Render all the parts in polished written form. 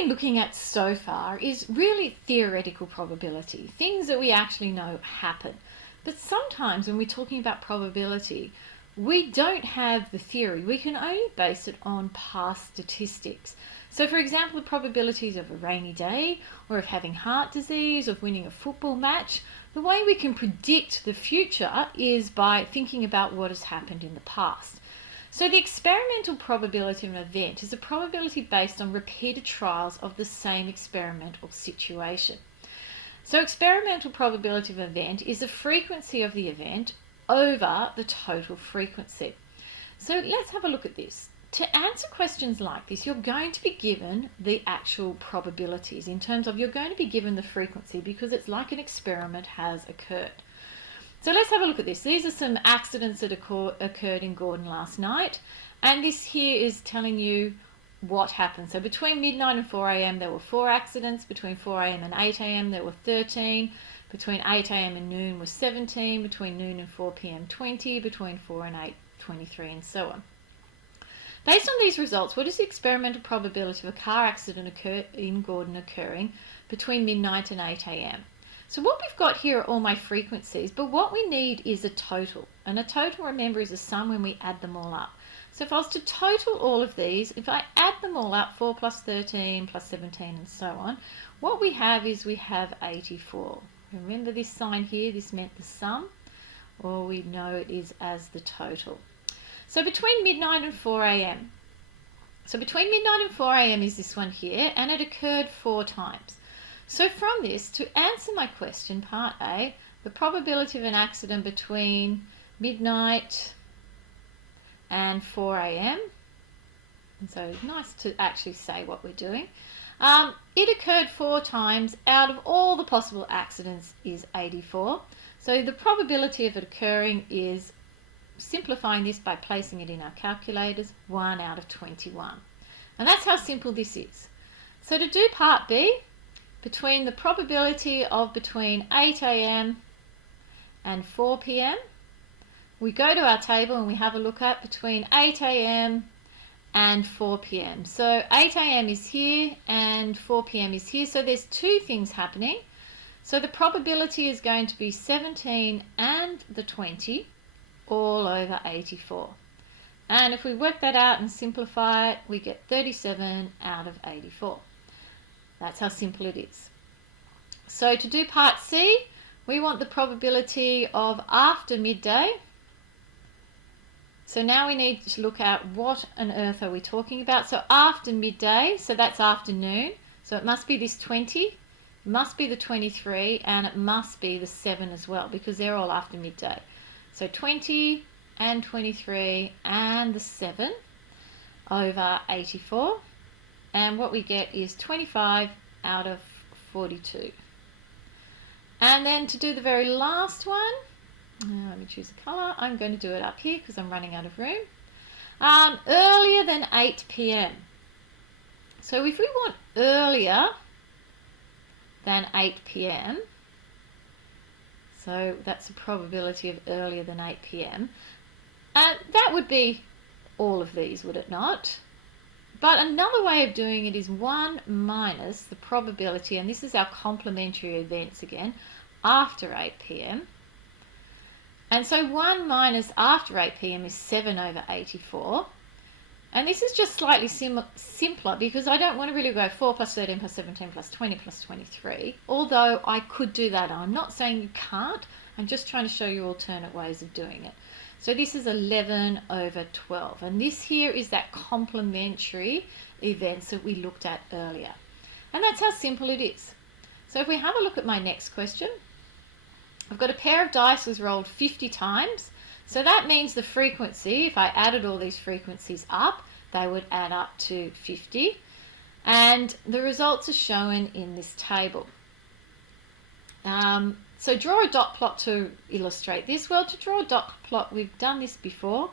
been looking at so far is really theoretical probability, things that we actually know happen. But sometimes when we're talking about probability, we don't have the theory. We can only base it on past statistics. So for example, the probabilities of a rainy day, or of having heart disease, of winning a football match, the way we can predict the future is by thinking about what has happened in the past. So the experimental probability of an event is a probability based on repeated trials of the same experimental situation. So experimental probability of an event is the frequency of the event over the total frequency. So let's have a look at this. To answer questions like this, you're going to be given the actual probabilities in terms of you're going to be given the frequency because it's like an experiment has occurred. So let's have a look at this. These are some accidents that occurred in Gordon last night, and this here is telling you what happened. So between midnight and 4 a.m. there were 4 accidents, between 4 a.m. and 8 a.m. there were 13, between 8 a.m. and noon was 17, between noon and 4 p.m. 20, between 4 and 8 23, and so on. Based on these results, what is the experimental probability of a car accident in Gordon occurring between midnight and 8 a.m.? So what we've got here are all my frequencies, but what we need is a total. And a total, remember, is a sum when we add them all up. So if I was to total all of these, if I add them all up, 4 plus 13 plus 17 and so on, what we have is we have 84. Remember this sign here, this meant the sum, or we know it is as the total. So between midnight and 4 a.m. So between midnight and 4 a.m. is this one here, and it occurred 4 times. So from this, to answer my question, part A, the probability of an accident between midnight and 4 a.m. And so nice to actually say what we're doing. It occurred 4 times. Out of all the possible accidents is 84. So the probability of it occurring is, simplifying this by placing it in our calculators, 1 out of 21. And that's how simple this is. So to do part B, between the probability of between 8 a.m. and 4 p.m., we go to our table and we have a look at between 8 a.m. and 4 p.m. So 8 a.m. is here and 4 p.m. is here. So there's 2 things happening. So the probability is going to be 17 and the 20 all over 84. And if we work that out and simplify it, we get 37 out of 84. That's how simple it is. So to do part C, we want the probability of after midday. So now we need to look at what on earth are we talking about. So after midday, so that's afternoon. So it must be this 20, it must be the 23, and it must be the 7 as well, because they're all after midday. So 20 and 23 and the 7 over 84. And what we get is 25 out of 42. And then to do the very last one, let me choose a colour. I'm going to do it up here because I'm running out of room. Earlier than 8 p.m. So if we want earlier than 8 p.m., so that's a probability of earlier than 8 p.m., that would be all of these, would it not? But another way of doing it is 1 minus the probability, and this is our complementary events again, after 8 p.m. And so 1 minus after 8 p.m. is 7 over 84. And this is just slightly simpler because I don't want to really go 4 plus 13 plus 17 plus 20 plus 23, although I could do that. I'm not saying you can't, I'm just trying to show you alternate ways of doing it. So this is 11 over 12, and this here is that complementary events that we looked at earlier. And that's how simple it is. So if we have a look at my next question, I've got a pair of dice was rolled 50 times. So that means the frequency, if I added all these frequencies up, they would add up to 50. And the results are shown in this table. So draw a dot plot to illustrate this. Well, to draw a dot plot, we've done this before.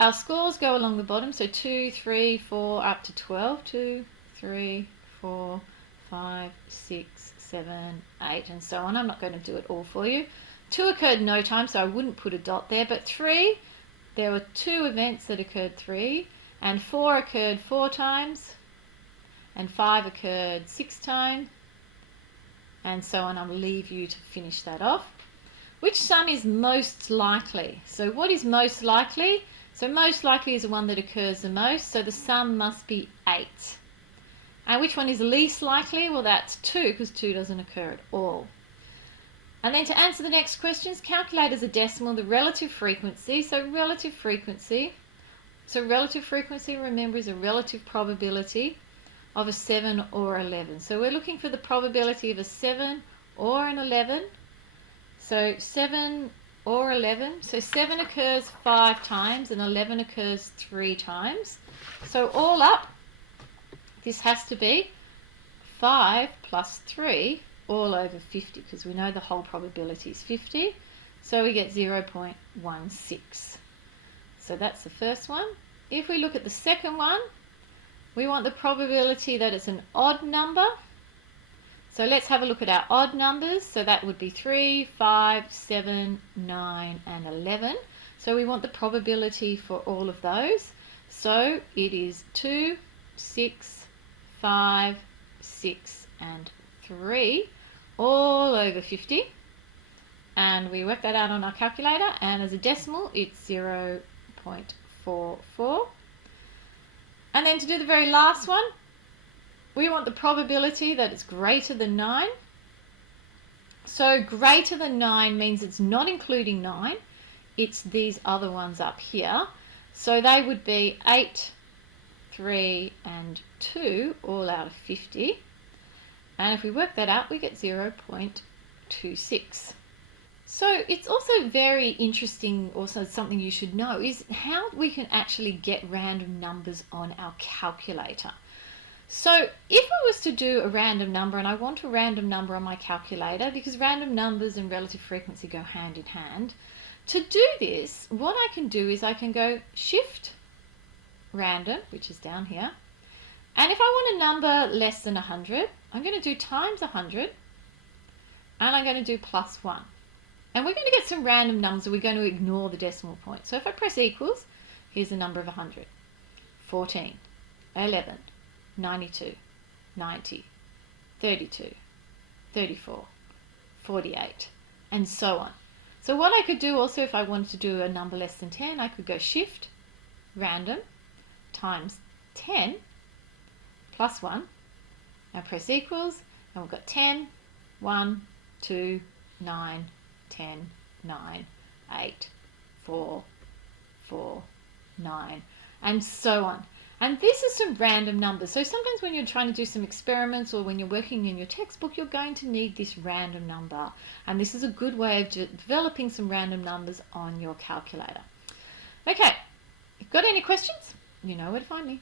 Our scores go along the bottom, so 2, 3, 4, up to 12. 2, 3, 4, 5, 6, 7, 8, and so on. I'm not going to do it all for you. 2 occurred no time, so I wouldn't put a dot there, but 3, there were 2 events that occurred 3, and 4 occurred 4 times, and 5 occurred 6 times, and so on. I'll leave you to finish that off. Which sum is most likely? So what is most likely? So most likely is the one that occurs the most, so the sum must be 8. And which one is least likely? Well, that's 2, because 2 doesn't occur at all. And then to answer the next questions, calculate as a decimal the relative frequency. So relative frequency, remember, is a relative probability of a 7 or 11. So we're looking for the probability of a 7 or an 11. So 7 or 11. So 7 occurs 5 times and 11 occurs 3 times. So all up, this has to be 5 plus 3 all over 50, because we know the whole probability is 50. So we get 0.16. So that's the first one. If we look at the second one, we want the probability that it's an odd number. So let's have a look at our odd numbers. So that would be 3, 5, 7, 9, and 11. So we want the probability for all of those. So it is 2, 6, 5, 6, and 3, all over 50. And we work that out on our calculator, and as a decimal, it's 0.44. And then to do the very last one, we want the probability that it's greater than 9. So greater than 9 means it's not including 9. It's these other ones up here. So they would be 8, 3, and 2, all out of 50. And if we work that out, we get 0.26. So it's also very interesting, also something you should know, is how we can actually get random numbers on our calculator. So if I was to do a random number, and I want a random number on my calculator, because random numbers and relative frequency go hand in hand, to do this, what I can do is I can go Shift Random, which is down here, and if I want a number less than 100, I'm going to do times 100, and I'm going to do plus 1. And we're going to get some random numbers, and we're going to ignore the decimal point. So if I press equals, here's the number of 100. 14, 11, 92, 90, 32, 34, 48, and so on. So what I could do also, if I wanted to do a number less than 10, I could go Shift, Random, times 10, plus 1, and press equals, and we've got 10, 1, 2, 9, 10, 9, 8, 4, 4, 9, and so on. And this is some random numbers. So sometimes when you're trying to do some experiments or when you're working in your textbook, you're going to need this random number. And this is a good way of developing some random numbers on your calculator. Okay, if you've got any questions, you know where to find me.